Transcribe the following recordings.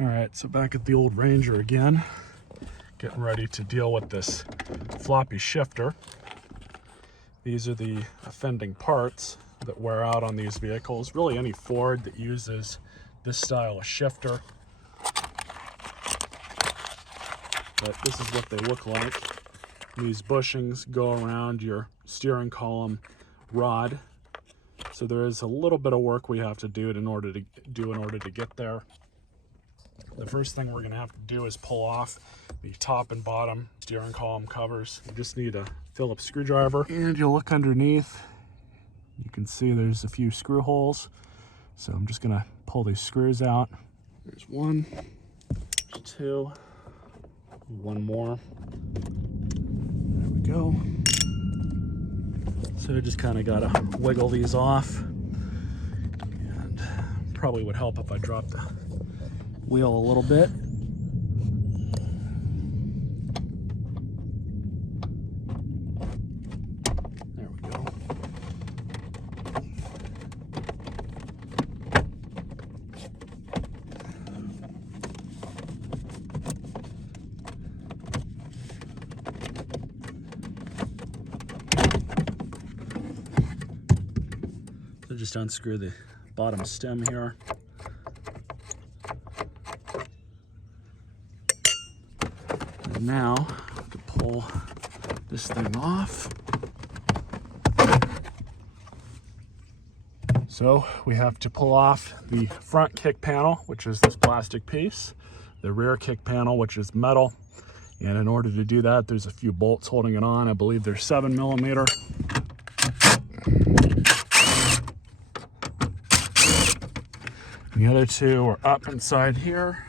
All right, so back at the old Ranger again, getting ready to deal with this floppy shifter. These are the offending parts that wear out on these vehicles. Really any Ford that uses this style of shifter. But this is what they look like. These bushings go around your steering column rod. So there is a little bit of work we have to do in order to get there. The first thing we're going to have to do is pull off the top and bottom steering column covers. You just need a Phillips screwdriver, and you'll look underneath. You can see there's a few screw holes. So I'm just going to pull these screws out. There's one, two, one more. There we go. So I just kind of got to wiggle these off. And probably would help if I dropped the wheel a little bit. There we go. So just unscrew the bottom stem here. And now to pull this thing off. So we have to pull off the front kick panel, which is this plastic piece, the rear kick panel, which is metal. And in order to do that, there's a few bolts holding it on. I believe they're 7mm. The other two are up inside here.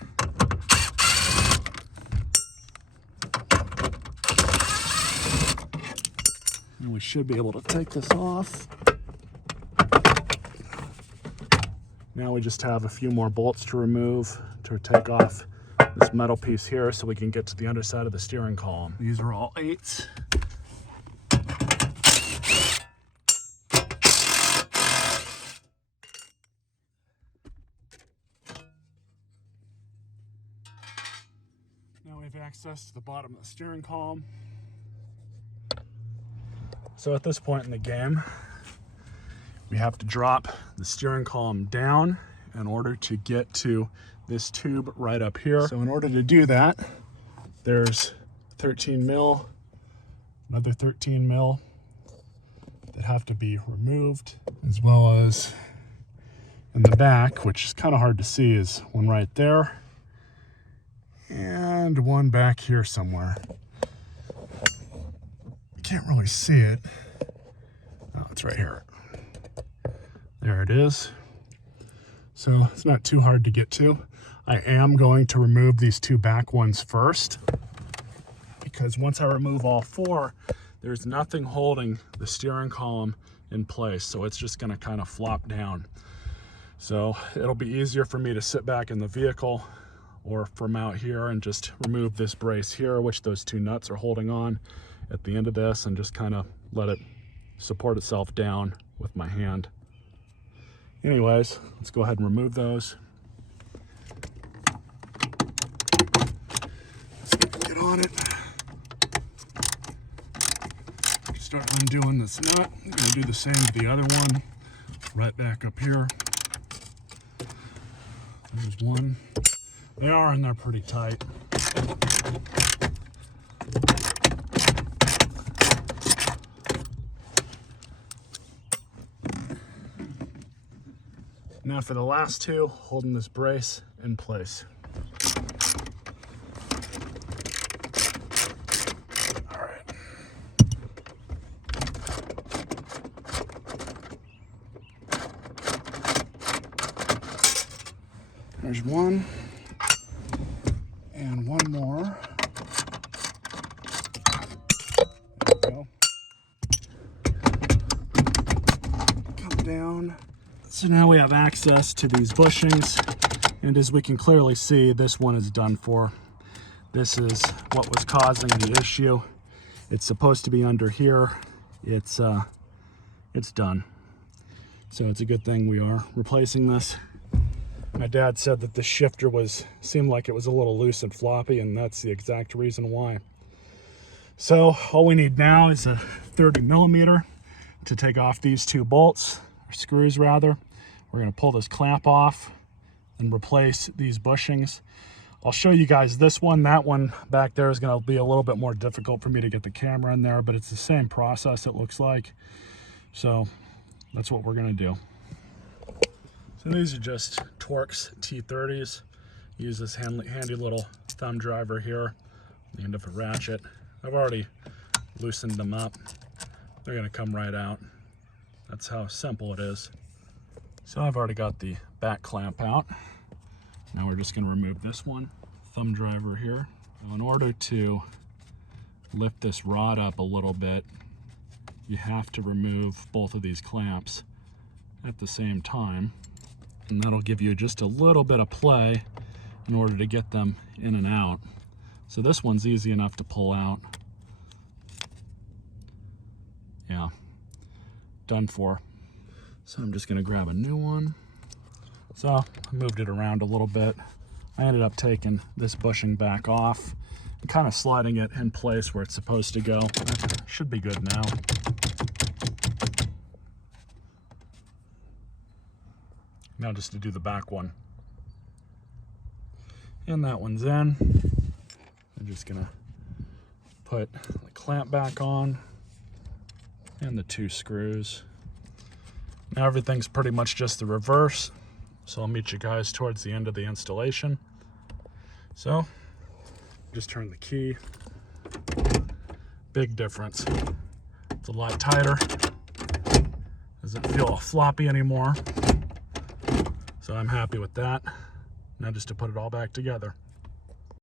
And we should be able to take this off. Now we just have a few more bolts to remove to take off this metal piece here so we can get to the underside of the steering column. These are all 8s. Now we have access to the bottom of the steering column. So at this point in the game, we have to drop the steering column down in order to get to this tube right up here. So in order to do that, there's 13mm, another 13mm that have to be removed, as well as in the back, which is kind of hard to see, is one right there and one back here somewhere. Can't really see it. Oh, it's right here. There it is. So it's not too hard to get to. I am going to remove these two back ones first, because once I remove all 4, there's nothing holding the steering column in place. So it's just going to kind of flop down. So it'll be easier for me to sit back in the vehicle or from out here and just remove this brace here, which those 2 nuts are holding on at the end of this, and just kind of let it support itself down with my hand. Anyways, let's go ahead and remove those. Let's get on it. Start undoing this nut. I'm going to do the same with the other one. Right back up here. There's one. They are in there pretty tight. Now for the last 2, holding this brace in place. All right. There's one, and one more. There we go. Come down. So now we have access to these bushings, and as we can clearly see, this one is done for. This is what was causing the issue. It's supposed to be under here. It's done. So it's a good thing we are replacing this. My dad said that the shifter seemed like it was a little loose and floppy, and that's the exact reason why. So all we need now is a 30 millimeter to take off these two bolts, or screws rather. We're going to pull this clamp off and replace these bushings. I'll show you guys this one. That one back there is going to be a little bit more difficult for me to get the camera in there, but it's the same process, it looks like. So that's what we're going to do. So these are just Torx T30s. Use this handy little thumb driver here, the end of a ratchet. I've already loosened them up. They're going to come right out. That's how simple it is. So I've already got the back clamp out. Now we're just going to remove this one, thumb driver here. Now in order to lift this rod up a little bit, you have to remove both of these clamps at the same time, and that'll give you just a little bit of play in order to get them in and out. So this one's easy enough to pull out. Yeah, done for. So I'm just going to grab a new one. So I moved it around a little bit. I ended up taking this bushing back off and kind of sliding it in place where it's supposed to go. That should be good now. Now just to do the back one. And that one's in. I'm just gonna put the clamp back on and the two screws. Now everything's pretty much just the reverse. So I'll meet you guys towards the end of the installation. So, just turn the key. Big difference. It's a lot tighter. Doesn't feel floppy anymore. So I'm happy with that. Now just to put it all back together.